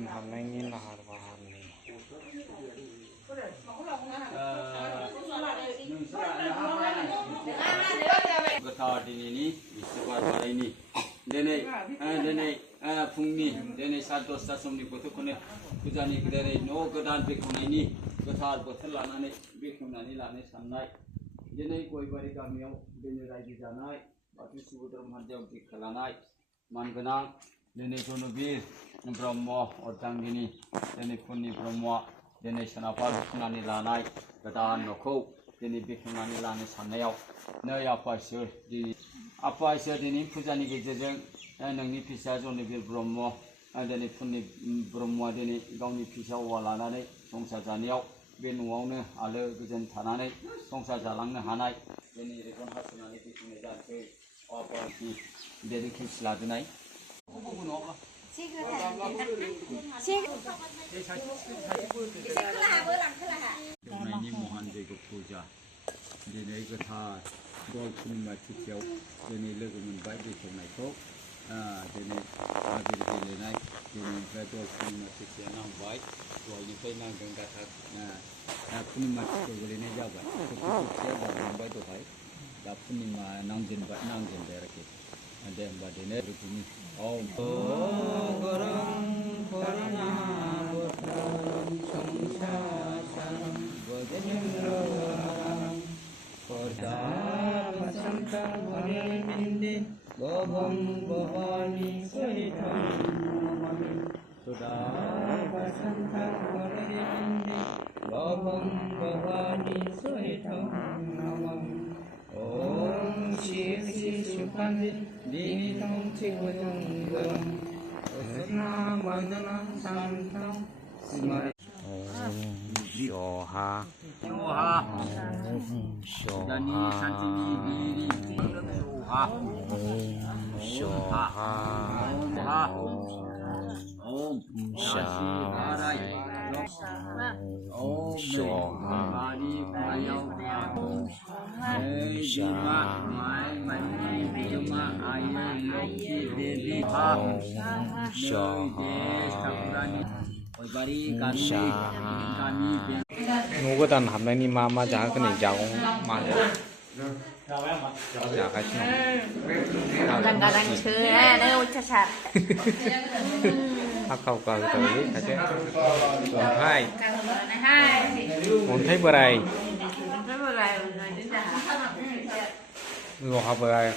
dan hamna ini lahar bahar ni. ก็ทอดีนี่วิศวะอะไรนี่เดนพรุ่งนี้เดนสัตว์ตัวสัตว์สมนิกุตุคนเนี่ยกุจานี่ก็เดนโนก็ดันไปคนนี้ก็ทอดก็ทลานานี่ไปคนนี้ลานี่สันได้เดนคอยบริการมีเอาเดนไรดีจานายบัดนี้สุดรมันจะไปขลานายมันก็นั่งเดนโจนบีนพรหมอดจังดีนี่เดนคนนี้พรหมเดนชนะพาคนนี้ลานายก็ดานนกเขาเดนไปคนนี้ลานี่สันได้เอาเนื้ออาศัยดีอาศัยดีนี่ผู้จานี่ก็จะจังนังนี่พิเศษจนนี่พรหมเดนคนนี้พรหมเดนกองนี่พิเศษว่าลานี่สงสารจานี่เอาเป็นหัวเนี่ยอะไรก็จะฐานะนี่สงสารจารังเนี่ยหานี่เดนนี่เรื่องหัศนานี่ที่คนนี้จะไปอาศัยเดนคิดสลาดนี่นี่มหันเด็กพูดจ้ะเดี๋ยวนี้ก็ท่าดอลคุณมาที่เที่ยวเดี๋ยวนี้เลิกมันไปที่ตรงไหนก็เดี๋ยวนี้มาที่ที่ไหนเดี๋ยวนี้ก็ดอลคุณมาที่เที่ยวนั่งไว้ตัวนี้ไปนั่งกันกันคุณมาที่ตัวนี้เนี่ยจ้าไปที่เที่ยวนั่งไว้ตัวไปแล้วคุณมานั่งเดินไปนั่งเดินไปอะไรกันเดี๋ยวมาเดี๋ยวนี้รู้คุณโอ้โหกรังกรังบุตรสงสารบุตรSantang Hare Bindi Bobam Bhavani Sahitam Namami Sudhava Santang Hare Bindi Bobam Bhavani Sahitam Namami Om Shri Shukandi Dinam Chivajangam Asana Vandana Santam Simari Shoha Dani Santini Diri Shoha Om Shaharai Om Shomani Payau Shama Mai Mani Juma Ayu Loki Devi Shoha Bari kami Nuga dan hamna ini mama jangan kena jauh mana. Jangan cuma. Kadang-kadang cerah, nih ucap. Kau tahu ni, aja. Orang hai. Hai. Orang hai berai. Berai, berai. Orang berai.